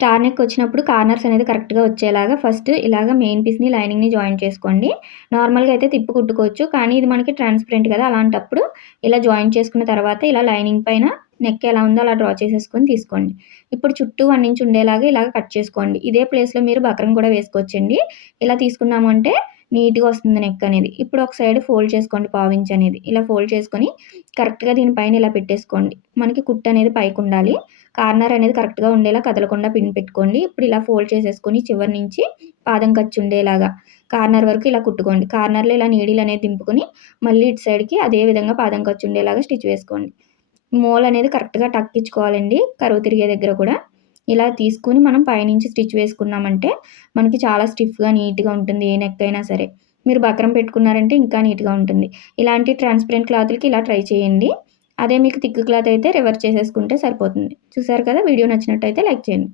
Star neck వచ్చినప్పుడు corners అనేది కరెక్ట్‌గా వచ్చేలాగా ఫస్ట్ ఇలాగ మెయిన్ పీస్‌ని, లైనింగ్‌ని జాయిన్ చేసుకోండి. నార్మల్‌గా అయితే తిప్పి కుట్టుకోవచ్చు. కానీ ఇది మనకి ట్రాన్స్‌పరెంట్ కదా! అలాంటప్పుడు ఇలా జాయిన్ చేసుకున్న తర్వాత ఇలా లైనింగ్ పైన నెక్ ఎలా ఉందో అలా డ్రా చేసేసుకొని తీసుకోండి. ఇప్పుడు చుట్టూ 1 ఇంచ్ ఉండేలాగా ఇలాగ కట్ చేసుకోండి. ఇదే ప్లేస్‌లో మీరు బక్రం కూడా వేసుకోవచ్చండి. ఇలా తీసుకున్నాము అంటే నీట్‌గా వస్తుంది నెక్ అనేది. ఇప్పుడు ఒక సైడ్ ఫోల్డ్ చేసుకోండి పావించ్ అనేది. ఇలా ఫోల్డ్ చేసుకొని కరెక్ట్‌గా దీని పైన ఇలా పెట్టేసుకోండి. మనకి కుట్టు అనేది పైకుండాలి. కార్నర్ అనేది కరెక్ట్‌గా ఉండేలా కదలకుండా పిన్ పెట్టుకోండి. ఇప్పుడు ఇలా ఫోల్డ్ చేసేసుకొని చివరి నుంచి పాదం ఖర్చు ఉండేలాగా కార్నర్ వరకు ఇలా కుట్టుకోండి. కార్నర్‌లో ఇలా నీడిల్ అనేది దింపుకొని మళ్ళీ ఇటు సైడ్‌కి అదే విధంగా పాదం ఖర్చు ఉండేలాగా స్టిచ్ వేసుకోండి. మోల్ అనేది కరెక్ట్‌గా టక్ ఇచ్చుకోవాలండి. కరువు తిరిగే దగ్గర కూడా. ఇలా తీసుకొని మనం పైనుంచి స్టిచ్ వేసుకున్నామంటే మనకి చాలా స్టిఫ్‌గా నీట్‌గా ఉంటుంది. ఏ నెక్ అయినా సరే. మీరు బక్రం పెట్టుకున్నారంటే ఇంకా నీట్‌గా ఉంటుంది. ఇలాంటి ట్రాన్స్‌పరెంట్ క్లాత్‌లకి ఇలా ట్రై చేయండి. అదే మీకు థిక్ క్లాత్ అయితే రివర్స్ చేసేసుకుంటే సరిపోతుంది. చూసారు కదా! వీడియో నచ్చినట్టయితే లైక్ చేయండి.